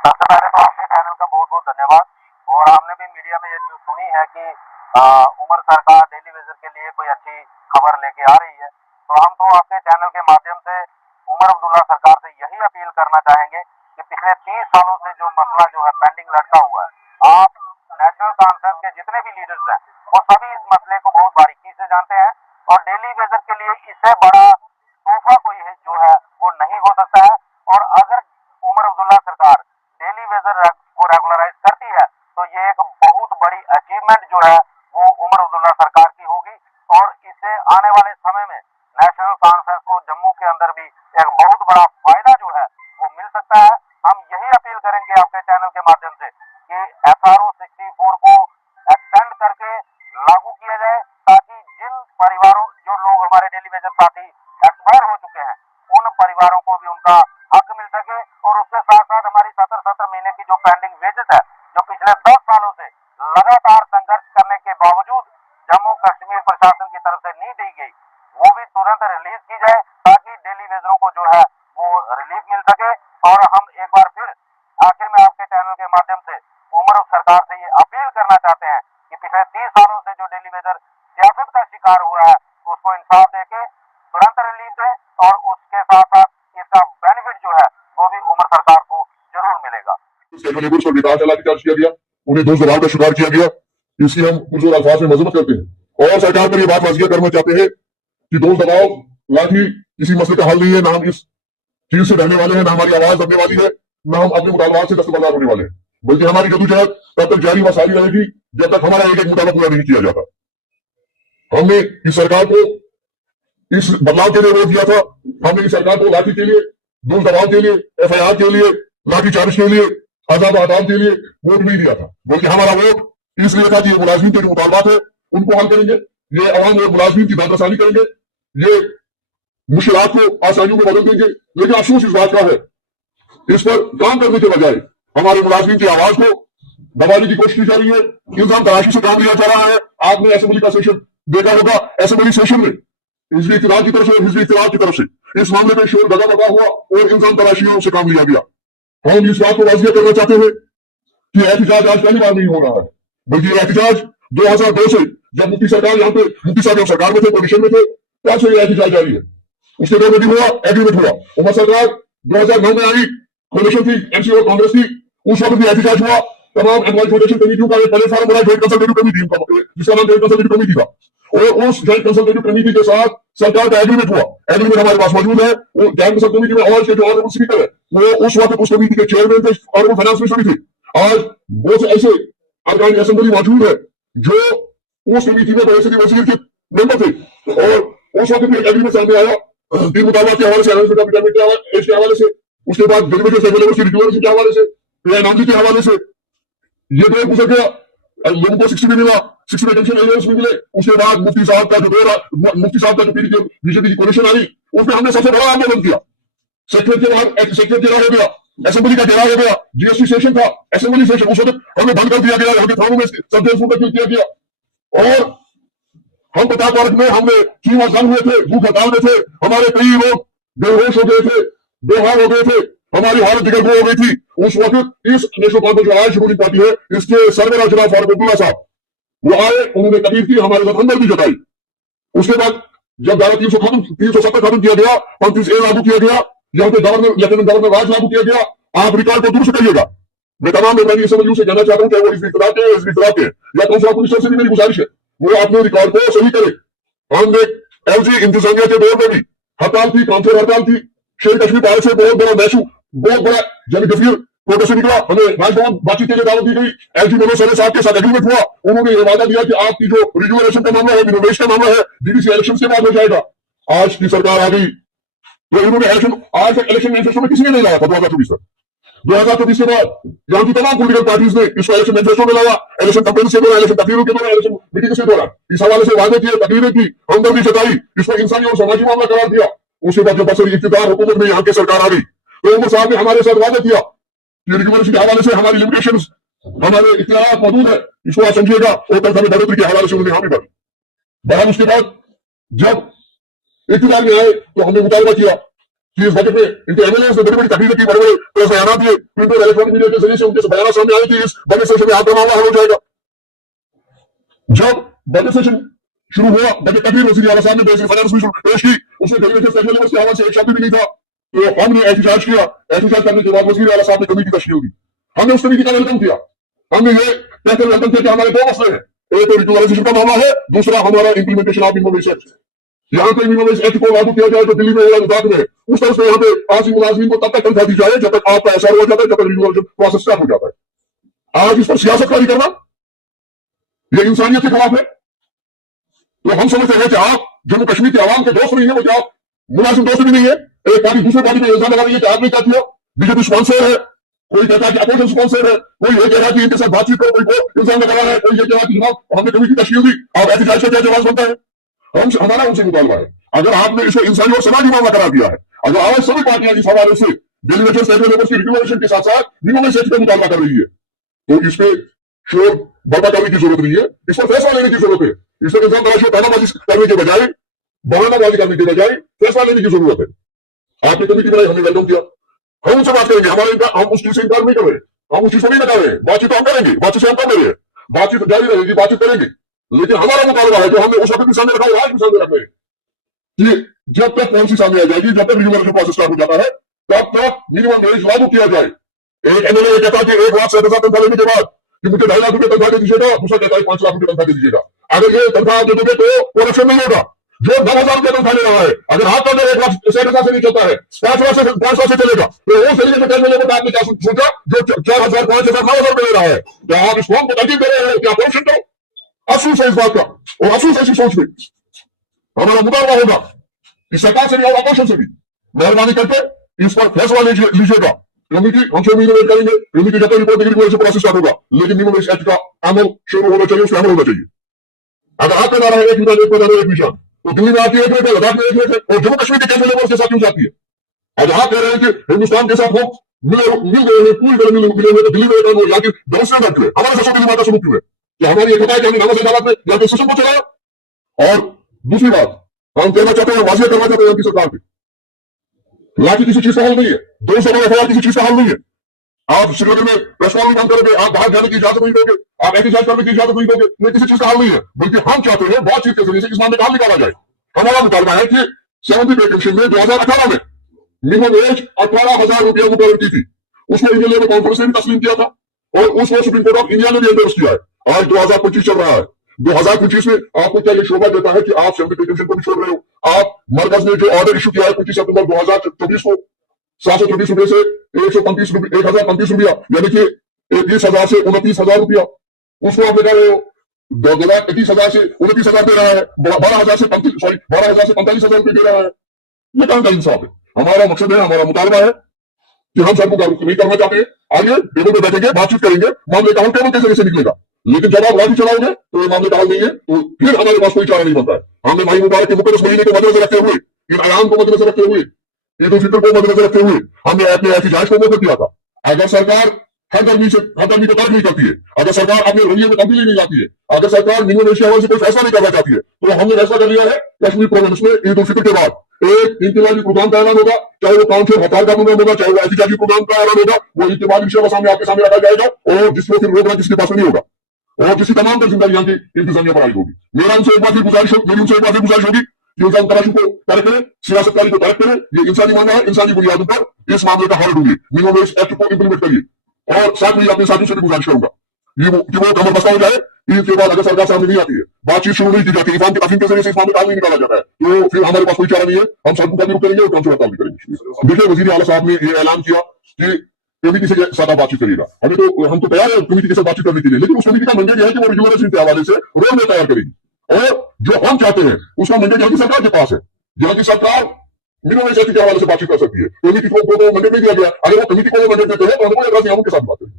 सबसे पहले तो आपके चैनल का बहुत बहुत धन्यवाद। और आपने भी मीडिया में ये न्यूज़ सुनी है कि उमर सरकार डेली वेजर के लिए कोई अच्छी खबर लेके आ रही है, तो हम तो आपके चैनल के माध्यम से उमर अब्दुल्ला सरकार से यही अपील करना चाहेंगे कि पिछले 30 सालों से जो मसला जो है पेंडिंग लटका हुआ है, आप नेशनल कॉन्फ्रेंस के जितने भी लीडर्स हैं वो सभी इस मसले को बहुत बारीकी से जानते हैं, और डेली वेजर के लिए इससे बड़ा तोहफा कोई है जो है वो नहीं हो सकता है। और अगर उमर अब्दुल्ला सरकार डेली वेजर को रेगुलराइज करती है तो ये एक बहुत बड़ी अचीवमेंट जो है वो उमर अब्दुल्ला सरकार की होगी, और इससे आने वाले समय में नेशनल कॉन्फ्रेंस को जम्मू के अंदर भी एक बहुत बड़ा फायदा जो है वो मिल सकता है। हम यही अपील करेंगे आपके चैनल के माध्यम से कि SRO 64 को एक्सटेंड करके लागू किया जाए, ताकि जिन परिवारों जो लोग हमारे डेली वेजर साथी एक्सपायर हो चुके हैं उन परिवारों को भी उनका हक मिल सके, और उसके साथ साथ हमारी 17 महीने की जो पेंडिंग वेजेस है जो पिछले 10 सालों से लगातार संघर्ष करने के बावजूद जम्मू कश्मीर प्रशासन की तरफ से नहीं दी गई, वो भी तुरंत रिलीज की जाए, ताकि डेली वेजरों को जो है वो रिलीफ मिल सके। और हम एक बार फिर आखिर में आपके चैनल के माध्यम से उमर सरकार से ये अपील करना चाहते हैं कि पिछले 30 सालों से जो डेली वेजर सियासत का शिकार हुआ है उसको इंसाफ देके तुरंत रिलीफ दे, और उसके साथ साथ इसका बेनिफिट जो है वो भी उमर सरकार को जरूर मिलेगा। लेबर्स पर बेकार लाठीचार्ज किया गया, उन्हें दोष दबाव का शिकार किया गया, इसकी हम पुरजोर अल्फाज में मजम्मत करते हैं और सरकार पर यह बात वाजिया करना चाहते हैं कि दोष दबाव लाठी किसी मसले का हल नहीं है। ना हम इस चीज से डरने वाले हैं, ना हमारी आवाज दबने वाली है, ना हम अपने मुतालबात से दस्तबरदार होने वाले हैं, बल्कि हमारी जदोजहद तब तक जारी व सारी रहेगी जब तक हमारा एक मुतालबा पूरा नहीं किया जाता। हमने इस सरकार को इस बदलाव के लिए वोट दिया था, हमने इस सरकार को लाठी के लिए, दोष दबाव के लिए, FIR के लिए, लाठी चार्ज के लिए, आजाद आदाब के लिए वोट नहीं दिया था, बल्कि हमारा वोट इसलिए था कि ये मुलाजिम के जो मुतालबात है उनको हल करेंगे, ये अवाम और मुलाजिम की दादासानी करेंगे, ये मुश्किलात को आसानियों में बदल देंगे। लेकिन अफसोस इस बात का है, इस पर काम करने के बजाय हमारे मुलाजिम की आवाज को दबाने की कोशिश की जा रही है, इल्जाम तराशी से काम लिया जा रहा है। आपने असेंबली का सेशन देखा होगा, असेंबली सेशन में हिजरी इत्तेलाफ की तरफ से और हिजरी इत्तेलाफ की तरफ से इस मामले में शोर दगा हुआ और इल्जाम तराशियों से काम लिया गया। हम इस बात को वाजिया करना चाहते हैं कि एहतजाज आज पहली बार नहीं हो रहा है, बल्कि एहतजाज 2002 से जब मुफ्ती सरकार यहाँ पे मुफ्ती साहब सरकार में थे, पोजिशन में थे, तब से ये एहतजाज जारी है। उसके दौर में भी हुआ, एग्रीमेंट हुआ, उमर सरकार 2009 में आई, कोलिशन थी, MC और कांग्रेस थी, उस वक्त भी एहतजाज हुआ। तमाम एम्प्लॉय प्रोटेक्शन कमेटियों का एक प्लेटफॉर्म बना, ज्वाइंट कंसल्टेटिव कमेटी, जिसका नाम ज्वाइंट कंसल्टेटिव कमेटी था, और उस ज्वाइंट कंसल्टेटिव कमेटी के साथ सरकार का एग्रीमेंट हुआ। एग्रीमेंट हमारे पास मौजूद है। वो ज्वाइंट कंसल्टेटिव कमेटी में और जो ऑनरेबल स्पीकर है वो उस वक्त उस कमेटी के चेयरमैन थे और वो फाइनेंस मिनिस्टर भी थे। आज बहुत से ऐसे अरकान असेंबली मौजूद है जो उस कमेटी में बड़े वजीर के मेंबर थे, और उस वक्त भी एग्रीमेंट सामने आया तीन मुतालबात के हवाले से, अनाउंसमेंट के हवाले से, उसके बाद डेलीवेटर्स अवेलेबल की रिक्वेस्ट के हवाले से, नामजी के हवाले से ये दौर गुजर गया। लोगों को 60 भी मिला, 60 में टेंशन एरियर्स भी मिले। उसके बाद मुफ्ती साहब का जो दौर, मुफ्ती साहब का जो बीजेपी की कोलिशन आई, उसमें हमने सबसे बड़ा आंदोलन किया। सेक्रेटरी के बाहर सेक्रेटरी घेरा हो गया, असेंबली का घेरा हो गया, GST सेशन था, असेंबली सेशन उस वक्त हमें बंद कर दिया गया, यहाँ के थानों में सर्वेलेंस का किया गया, और हम प्रताप पार्क में हमने कीमा जंग हुए थे, भूख हड़ताल में थे, हमारे कई लोग बेहोश हो गए थे, बेहाल हो गए थे, हमारी हालत दिगरगोर हो गई थी। उस वक्त इस नेशनल कॉन्फ्रेंस जो आज रूलिंग पार्टी है, इसके सरबराह जनाब फारूक अब्दुल्ला साहब वो आए, उन्होंने तकलीफ की, हमारे साथ हमदर्दी जताई। उसके बाद जब धारा 370 खत्म किया गया, 35A लागू किया गया, यहाँ पे गवर्नर लेफ्टिनेंट गवर्नर राज लागू किया गया। आप रिकॉर्ड को दुरुस्त करिएगा। मैं तमाम मेहरबानी समझ से कहना चाहता हूँ कि वो इस इख्तिलाफ के या काउंसिल पुलिस से भी मेरी गुजारिश है, वो अपने रिकॉर्ड को सही करे। हमने LG इंतजामिया के दौर में भी हड़ताल थी, काउंसिल हड़ताल थी, शेर कश्मीर भारत से बहुत बड़ा मैशू, बहुत बड़ा जब गफीर प्रोटेस्ट निकला, हमें राजभवन बातचीत के लिए दावत दी गई। LG मनोज सरे साहब के साथ एग्रीमेंट हुआ, उन्होंने ये वादा दिया कि आपकी जो रिजर्वेशन का मामला है, रिनोवेश का मामला है, DDC इलेक्शन के बाद हो जाएगा। आज की सरकार आ गई तो इन्होंने इलेक्शन, आज तक इलेक्शन मैनिफेस्टो में किसी ने नहीं लाया था 2024 तक। 2024 के बाद यहाँ की तमाम पॉलिटिकल पार्टीज ने इसको इलेक्शन मैनिफेस्टो में लाया, इलेक्शन कंपेन के दौरान, इलेक्शन तकरीरों के दौरान, इलेक्शन मीटिंग के दौरान इस हवाले से वादे किए, तकरीरें की, हमदर्दी जताई, इसको इंसानी और समाजी मामला करार दिया। उसके बाद जब बसरी इख्तियार हुकूमत में यहाँ की सरकार आ गई तो उमर साहब ने हमारे साथ वादा किया कि रिकवरेशन के हवाले से हमारी लिमिटेशंस, हमारे इख्तियार मौजूद है, इसको आप समझिएगा, और तक हमें बढ़ोतरी के हवाले से उन्होंने हामी भरी। बहरहाल उसके बाद जब इख्तियार में आए तो हमने मुतालबा किया कि इस बजट में इनके एमएलए ने बड़ी बड़ी तकरीरें की, बड़े बड़े प्रेस बयान दिए, प्रिंट और इलेक्ट्रॉनिक मीडिया के जरिए से उनके बयान सामने आए कि इस बजट सेशन में आपका मामला हल हो जाएगा। जब बजट सेशन शुरू हुआ, बजट तकरीर वज़ीर आला साहब ने बेसिक फाइनेंस में पेश की, उसमें कभी के फैसले के हवाले से एक शब्द भी नहीं था। तो हमने एहतजाज किया, एहतजाज करने के बाद वज़ीर आला साहब ने कमेटी तश्कील दी। हमने उस कमेटी का वेलकम किया। हमने ये कहकर वेलकम किया कि हमारे दो मसले हैं, एक तो रिक्यूलाइजेशन का मामला है, दूसरा हमारा implementation of minimum wage act. यहाँ पे मिनिमम वेज एक्ट को लागू किया जाए जो दिल्ली में लद्दाख में, उस तरह से यहाँ पे आसिम मुलाजिमीन को तब तक तनख्वाह दी जाए जब तक आपका एसआर हो जाता है, जब तक रिक्यूलाइजेशन प्रोसेस स्टार्ट हो जाता है। आज इस पर सियासतकारी करना ये इंसानियत के खिलाफ है। तो हम समझते हैं कि आप जम्मू कश्मीर के आवाम के दोस्त नहीं है, वो क्या मुलाजिम दोस्त भी नहीं है। एक पार्टी दूसरे पार्टी में इल्जाम लगा रही है कि आपने क्या किया, बीजेपी स्पॉन्सर है, कोई कहता है कि अपोजिशन स्पॉन्सर है, कोई ये कह रहा है कि इनके साथ बातचीत करो, कोई को इल्जाम लगा रहा है, कोई ये कह रहा है कि जनाब हमने कमेटी तश्कील दी, आप एहतजाज का क्या जवाब बनता है। हमारा उनसे मुतालबा है, अगर आपने इसको इंसानी और समाजी मामला करार दिया है, अगर आज सभी पार्टियां इस हवाले से डेलीगेशन स्टेट लेवल की रिक्यूलेशन के साथ साथ मिनिमम वेज का मुतालबा कर रही है, तो इस पे शोर बड़ा करने की जरूरत नहीं है, इस पर फैसला लेने की जरूरत है। इस पर इंसान तलाशी बहानाबाजी करने के बजाय, बहानाबाजी करने के बजाय फैसला लेने की जरूरत है। आपने कमेटी बनाई, हमने वेलकम किया, हम उनसे बात करेंगे, हम उस चीज से इनकार नहीं कर रहे, हम उस चीज को नहीं नकार रहे, बातचीत तो हम करेंगे, बातचीत से हम कर रहे हैं, बातचीत जारी रहेगी, बातचीत करेंगे। लेकिन हमारा मुतालबा है जो हमने उस वक्त भी सामने रखा है, आज भी सामने रख रहे हैं कि जब तक पॉलिसी सामने आ जाएगी, जब तक रिक्यूलेशन प्रोसेस स्टार्ट हो जाता है, तब तक मिनिमम वेज लागू किया जाए। एक एमएलए कहता है कि 1,60,000 तनख्वाह लेने के बाद कि मुझे 2.5 लाख रुपए तनख्वाह दे दीजिएगा, दूसरा कहता है 5 लाख रुपए तनख्वाह दे दीजिएगा। अगर ये तनख्वाह दे दोगे तो करप्शन नहीं होगा। जो 9,000 रुपए तनख्वाह ले रहा है, अगर आपका जो 1,60,000 से नहीं चलता है, 5 लाख से चलेगा, तो वो सही से लेने पर आपने क्या सोचा, जो 4,000, 5,000, 9,000 रुपए ले रहा है, क्या आप इस फॉर्म को तरजीह दे रहे हैं, क्या करप्शन करो। अफसोस है इस बात का, और अफसोस ऐसी सोच में हमारा मुतालबा होगा कि सरकार से भी और अपोजिशन से भी मेहरबानी करके इस पर फैसला लीजिएगा। कमेटी हम 6 महीने वेट करेंगे, कमेटी जब तक रिपोर्ट देगी वैसे प्रोसेस स्टार्ट होगा, लेकिन मिनिमम वेज एक्ट का अमल शुरू होना चाहिए, उसका अमल होना चाहिए। अगर आप पे नारा है एक निशान, तो दिल्ली में आती है एक रेट है, लद्दाख में एक रेट है, और जम्मू कश्मीर के कैसे लेबर के साथ क्यों जाती है। आज आप कह रहे हैं कि हिंदुस्तान के साथ हम मिल गए हैं, पूरी तरह मिले हुए, तो दिल्ली में यहाँ की व्यवस्था क्यों है, हमारे साथ दिल्ली माता शुरू क्यों है, कि हमारी एक होता है कि हमने नवाज अदालत में यहाँ के सिस्टम को चलाया। और दूसरी बात हम कहना चाहते हैं, वाजिया करना चाहते हैं उनकी सरकार पे, लाठी किसी चीज का हल नहीं है, 200 एफआईआर किसी चीज का हल नहीं है। आप श्रीनगर में प्रेस कॉन्फ्रेंस बंद करोगे, आप बाहर जाने की इजाजत नहीं दोगे, आप एहतजाज करने की इजाजत नहीं दोगे, ये किसी चीज का हल नहीं है। बल्कि हम चाहते हैं बातचीत के जरिए से इस मामले का हल निकाला जाए। हमारा मुतालबा है कि 70 पे कमीशन में 2018 में मिनिमम वेज 18,000 रुपया मुकर्रर की थी, उसको इंडियन लेबर कॉन्फ्रेंस ने भी तस्लीम किया था, और उसको सुप्रीम कोर्ट ऑफ इंडिया ने भी एंडोर्स किया है। आज 2025 चल रहा है, 2025 में आपको क्या ये शोभा देता है कि आप 70 पे कमीशन को भी छोड़ रहे हो। आप मरकज ने जो ऑर्डर इशू किया है 25 सितंबर 2024 को 724 रुपए से 1,035 रुपया, यानी कि 30,000 से 29,000 रुपया, उसको आप लगा रहे हो 30,000 से 29,000 दे रहा है, 12,000 से 45,000 रुपये दे रहा है। ये कहां का इंसाफ है। हमारा मकसद है, हमारा मुतालबा है कि हम सबको जागरूक नहीं करना चाहते हैं। आइए टेबल पे बैठेंगे, बातचीत करेंगे, मामले का हल टेबल के जरिए से निकलेगा। लेकिन जब आप लाठी चलाओगे तो ये मामले का हल नहीं है, तो फिर हमारे पास कोई चारा नहीं बनता है। हमने माही मुबारक के मुकद्दस महीने को मद्देनजर रखते हुए, इन आयाम को मद्देनजर रखते हुए, ईद उल फितर को मद्देनजर रखते हुए हमने अपने एहतजाज को मौका दिया था। अगर सरकार हर गर्मी को तर्क नहीं करती है, अगर सरकार अपने रवैये में तब्दीली नहीं लाती है, अगर सरकार मिनिमम वेज के हवाले से कोई फैसला नहीं करना चाहती है, तो हमने फैसला कर लिया है कश्मीर प्रोविंस में ईद उल फितर के बाद एक इंतजाजी प्रोग्राम का ऐलान होगा, चाहे वो काउंसिल हड़ताल का प्रोग्राम होगा, चाहे वो एहतजाजी प्रोग्राम का ऐलान होगा, वो इंतजाजी विषय सामने आपके सामने रखा जाएगा, और जिसको फिर रोकना किसी के पास नहीं होगा, और किसी तमाम तर जिम्मेदारी यहाँ की इंतजामिया पर आई होगी। मेरी उनसे एक बार फिर गुजारिश होगी कि इंसान तलाशी को तर्क करें, सियासतकारी को तर्क करें, ये इंसानी मामला है, इंसानी बुनियादों पर इस मामले का हल ढूंढिए, मिनिमम वेज एक्ट को इंप्लीमेंट करिए। और साथ में अपने साथियों से भी गुजारिश करूंगा कि वो कमर बस्ता हो जाए। ईद के बाद अगर सरकार सामने नहीं आती है, बातचीत शुरू नहीं की जाती, इफान के के जरिए से इस मामले का हल नहीं निकाला जाता है, तो फिर हमारे पास कोई चारा नहीं है, हम सड़कों का भी रुख करेंगे और काउंसिल हड़ताल भी करेंगे। देखिए वजीर आला साहब ने यह ऐलान किया कि कमेटी से सादा बातचीत करेगा। हम तो तैयार है कमेटी के साथ बातचीत करने के लिए, लेकिन उस कमेटी का मंडेट यह है कि वो रिक्यूलेशन के हवाले से रोड में तैयार करेगी, और जो हम चाहते हैं उसका मंडेट यहाँ की सरकार के पास है। यहाँ की सरकार मिनिमम वेज एक्ट के हवाले से बातचीत कर सकती है, कमेटी को मंडेट नहीं दिया गया। अगर वो कमेटी को मंडेट देते हैं तो हमको उनके साथ बात करें।